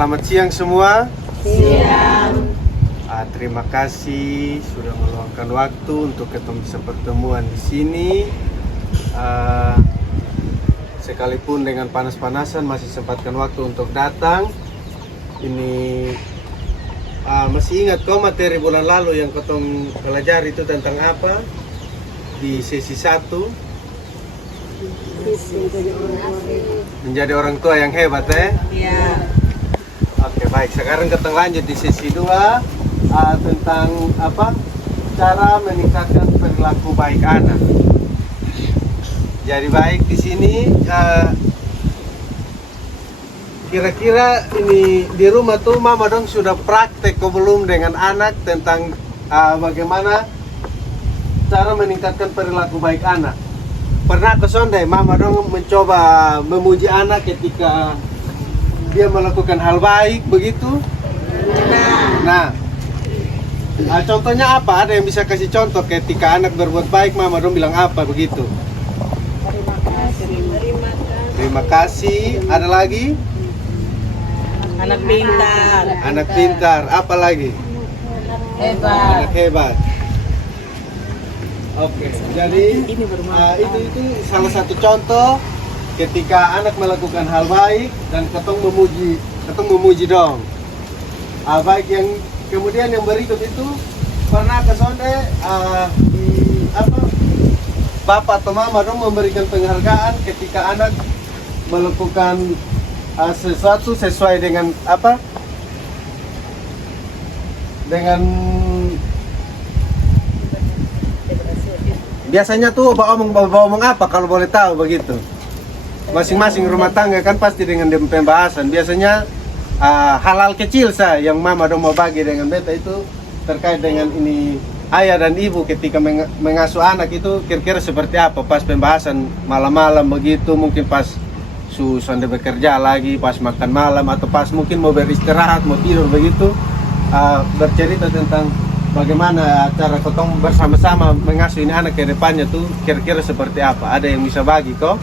Selamat siang semua. Siang. Terima kasih sudah meluangkan waktu untuk ketemu bisa pertemuan di sini. Sekalipun dengan panas-panasan masih sempatkan waktu untuk datang. Ini masih ingat kau materi bulan lalu yang ketong pelajari itu tentang apa? Di sesi 1 menjadi orang tua yang hebat Iya. Oke, baik, sekarang kita lanjut di sesi 2 tentang apa? Cara meningkatkan perilaku baik anak. Jadi baik di sini kira-kira ini di rumah tuh mama dong sudah praktek kok belum dengan anak tentang bagaimana cara meningkatkan perilaku baik anak. Pernah ke Sonde, mama dong mencoba memuji anak ketika dia melakukan hal baik begitu? Nah, contohnya apa? Ada yang bisa kasih contoh ketika anak berbuat baik, mama dong bilang apa begitu? Terima kasih. Ada lagi? Anak pintar. Anak pintar. Apa lagi? Hebat. Anak hebat. Oke, jadi itu salah satu contoh ketika anak melakukan hal baik dan ketong memuji dong. Baik, yang kemudian yang berikut itu pernah ke Sonde bapak atau mama dong memberikan penghargaan ketika anak melakukan sesuatu sesuai dengan apa? Dengan biasanya tuh bawa omong apa kalau boleh tahu begitu? Masing-masing rumah tangga kan pasti dengan pembahasan. Biasanya hal-hal kecil yang mama dong mau bagi dengan beta itu terkait dengan ini ayah dan ibu ketika mengasuh anak itu kira-kira seperti apa? Pas pembahasan malam-malam begitu, mungkin pas sudah bekerja lagi, pas makan malam atau pas mungkin mau beristirahat, mau tidur begitu, bercerita tentang bagaimana cara ketong bersama-sama mengasuh ini anak ke depannya tuh kira-kira seperti apa? Ada yang bisa bagi kok?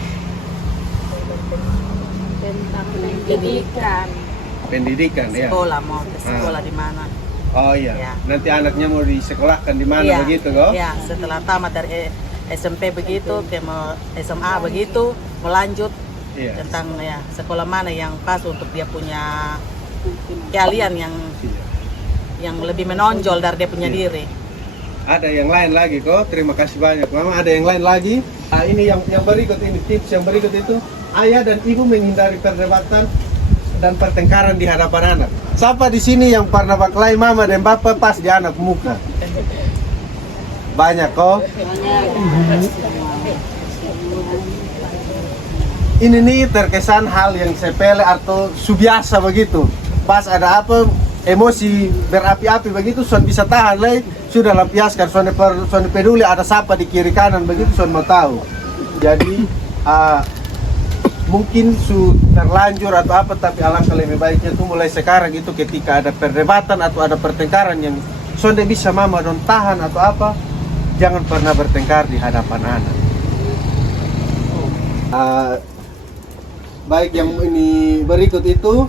Tentang pendidikan. Pendidikan ya. Sekolah, mau ke sekolah di mana? Oh iya. Ya. Nanti anaknya mau disekolahkan di mana Iya. begitu kok? Ya, setelah tamat dari SMP begitu, ke SMA begitu, melanjut Iya. tentang ya sekolah mana yang pas untuk dia punya keahlian Iya. yang lebih menonjol dari dia punya Iya. diri. Ada yang lain lagi kok? Terima kasih banyak Mama. Ada yang lain lagi? Ini yang berikut ini tips yang berikut itu ayah dan ibu menghindari perdebatan dan pertengkaran di hadapan anak. Siapa di sini yang pernah berkelahi mama dan bapak pas di anak muka? Banyak kok. Ini nih terkesan hal yang sepele atau subiasa begitu. Pas ada apa emosi berapi-api begitu, sudah bisa tahan leh, sudah lampiaskan, sudah peduli ada siapa di kiri kanan begitu, sudah mau tahu. Jadi mungkin terlanjur atau apa, tapi alangkah lebih baiknya tuh mulai sekarang itu ketika ada perdebatan atau ada pertengkaran yang sudah bisa mama don tahan atau apa, jangan pernah bertengkar di hadapan anak. Baik, yang ini berikut itu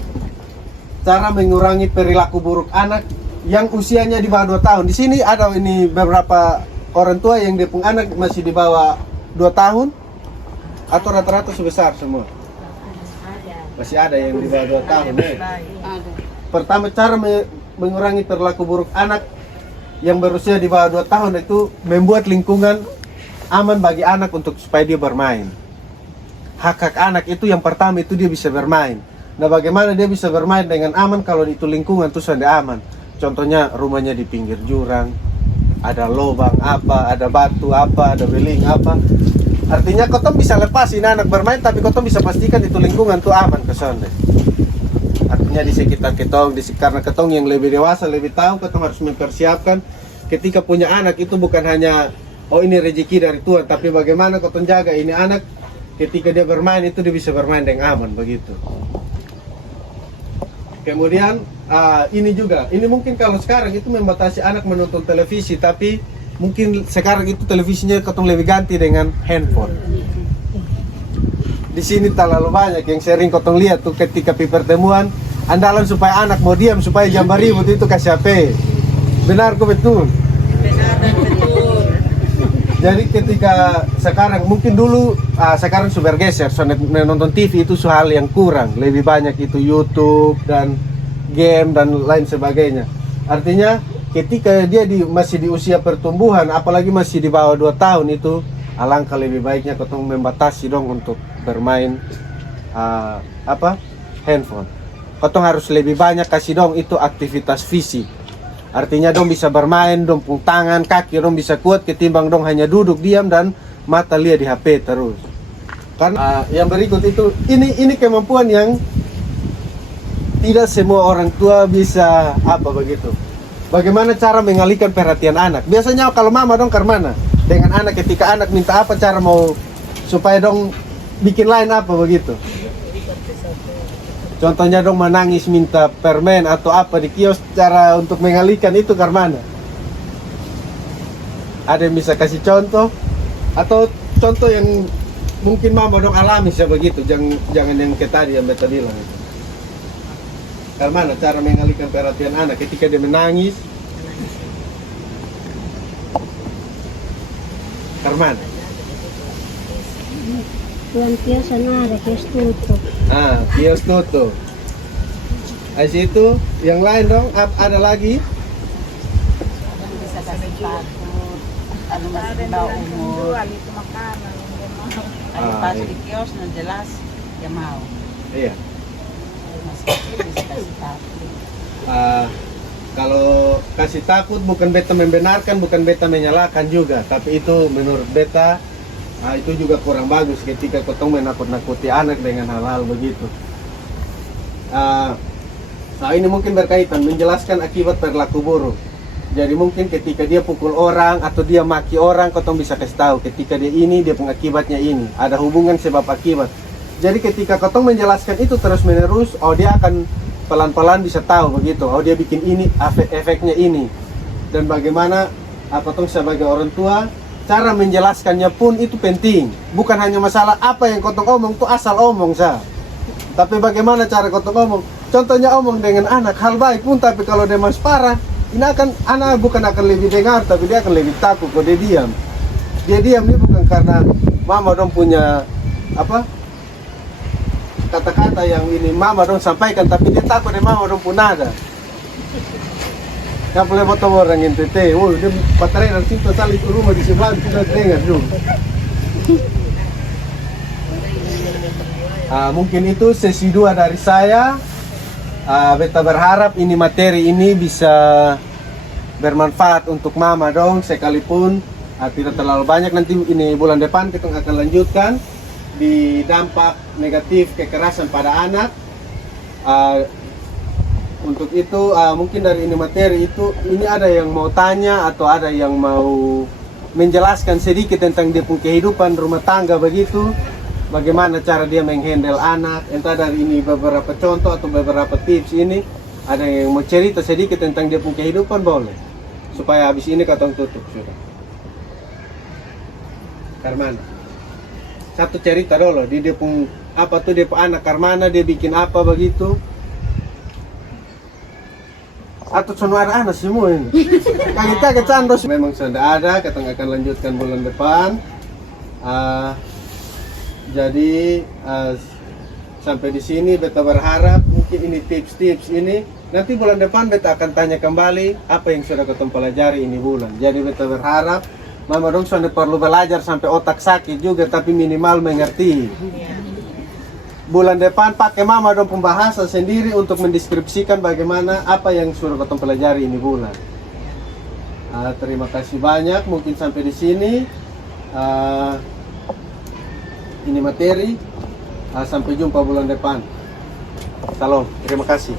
cara mengurangi perilaku buruk anak yang usianya di bawah 2 tahun. Di sini ada ini beberapa orang tua yang depung anak masih di bawah 2 tahun atau rata-rata sebesar semua. Masih ada yang di bawah 2 tahun. Pertama, cara mengurangi perilaku buruk anak yang berusia di bawah 2 tahun itu membuat lingkungan aman bagi anak untuk supaya dia bermain. Hak-hak anak itu yang pertama itu dia bisa bermain. Nah, bagaimana dia bisa bermain dengan aman kalau itu lingkungan tuh sudah aman? Contohnya rumahnya di pinggir jurang, ada lubang apa, ada batu apa, ada beling apa. Artinya kotong bisa lepasin anak bermain, tapi kotong bisa pastikan itu lingkungan tuh aman ke sana. Artinya di sekitar ketong, karena ketong yang lebih dewasa lebih tahu, kotong harus mempersiapkan ketika punya anak itu bukan hanya ini rezeki dari Tuhan, tapi bagaimana kotong jaga ini anak ketika dia bermain itu dia bisa bermain dengan aman begitu. Kemudian ini juga, ini mungkin kalau sekarang itu membatasi anak menonton televisi, tapi mungkin sekarang itu televisinya ketong lebih ganti dengan handphone. Di sini terlalu banyak yang sering ketong lihat tuh ketika pertemuan andalan supaya anak mau diam, supaya jam ribut itu kasih HP. Benar kok betul? Benar dan betul. Jadi ketika sekarang, mungkin dulu, sekarang sudah bergeser, so nonton TV itu hal yang kurang. Lebih banyak itu YouTube dan game dan lain sebagainya. Artinya ketika dia masih di usia pertumbuhan, apalagi masih di bawah 2 tahun itu, alangkah lebih baiknya ketong membatasi dong untuk bermain handphone. Ketong harus lebih banyak kasih dong itu aktivitas fisik. Artinya dong bisa bermain, dong pung tangan, kaki dong bisa kuat ketimbang dong hanya duduk diam dan mata lihat di HP terus. Karena yang berikut itu, ini kemampuan yang tidak semua orang tua bisa begitu. Bagaimana cara mengalihkan perhatian anak? Biasanya kalau mama dong ke mana? Dengan anak, ketika anak minta apa, cara mau supaya dong bikin lain apa begitu. Contohnya dong menangis minta permen atau apa di kios, cara untuk mengalihkan itu ke mana? Ada yang bisa kasih contoh? Atau contoh yang mungkin mama dong alami begitu, jangan yang kayak tadi yang beta bilang. Ke mana cara mengalihkan perhatian anak ketika dia menangis? Ke mana? Tuan kios ada kios tutup. Kios tutup. Di situ yang lain dong, ada lagi? Bisa kasih takut. Anu masih di bawah umur. Itu makanan. Kalau pas di kios nah jelas dia mau. Iya. Masih kecil bisa kasih takut. Kalau kasih takut bukan beta membenarkan, bukan beta menyalahkan juga, tapi itu menurut beta itu juga kurang bagus ketika ketong menakut-nakuti anak dengan hal-hal begitu. Ini mungkin berkaitan menjelaskan akibat perilaku buruk. Jadi mungkin ketika dia pukul orang atau dia maki orang, ketong bisa kasih tahu ketika dia ini, dia pengakibatnya ini. Ada hubungan sebab akibat. Jadi ketika ketong menjelaskan itu terus menerus, dia akan pelan-pelan bisa tahu begitu. Dia bikin ini, efeknya ini. Dan bagaimana ketong sebagai orang tua, cara menjelaskannya pun itu penting. Bukan hanya masalah apa yang ketong omong tuh asal omong sah. Tapi bagaimana cara ketong omong. Contohnya omong dengan anak hal baik pun, tapi kalau dia mas parah, ini anak bukan akan lebih dengar, tapi dia akan lebih takut kalau dia diam. Dia diam ini bukan karena mama dong punya kata-kata yang ini mama dong sampaikan, tapi dia takut deh mama dong pun ada. Nggak boleh potong orang NTT. Dia baterai dan situ saling ke rumah di sebelah tidak dengar dulu. Mungkin itu sesi 2 dari saya. Beta berharap ini materi ini bisa bermanfaat untuk mama dong, sekalipun tidak terlalu banyak. Nanti ini bulan depan kita akan lanjutkan di dampak negatif kekerasan pada anak. Untuk itu mungkin dari ini materi itu, ini ada yang mau tanya atau ada yang mau menjelaskan sedikit tentang dia punya kehidupan rumah tangga begitu, bagaimana cara dia menghandle anak, entah dari ini beberapa contoh atau beberapa tips ini, ada yang mau cerita sedikit tentang dia punya kehidupan boleh, supaya habis ini katong tutup sudah. Karmana, satu cerita dulu, dia punya apa tuh dia punya anak Karmana, dia bikin apa begitu. Atau cuma ada anak semua ini. Kaget-kaget candos. Memang sudah ada, kita akan lanjutkan bulan depan. Jadi sampai di sini beta berharap mungkin ini tips-tips ini. Nanti bulan depan beta akan tanya kembali apa yang sudah kita pelajari ini bulan. Jadi beta berharap mama dong sudah perlu belajar sampai otak sakit juga, tapi minimal mengerti. Bulan depan pakai mama dong pembahasan sendiri untuk mendeskripsikan bagaimana apa yang sudah kita pelajari ini bulan. Terima kasih banyak, mungkin sampai di sini ini materi. Sampai jumpa bulan depan. Salam, terima kasih.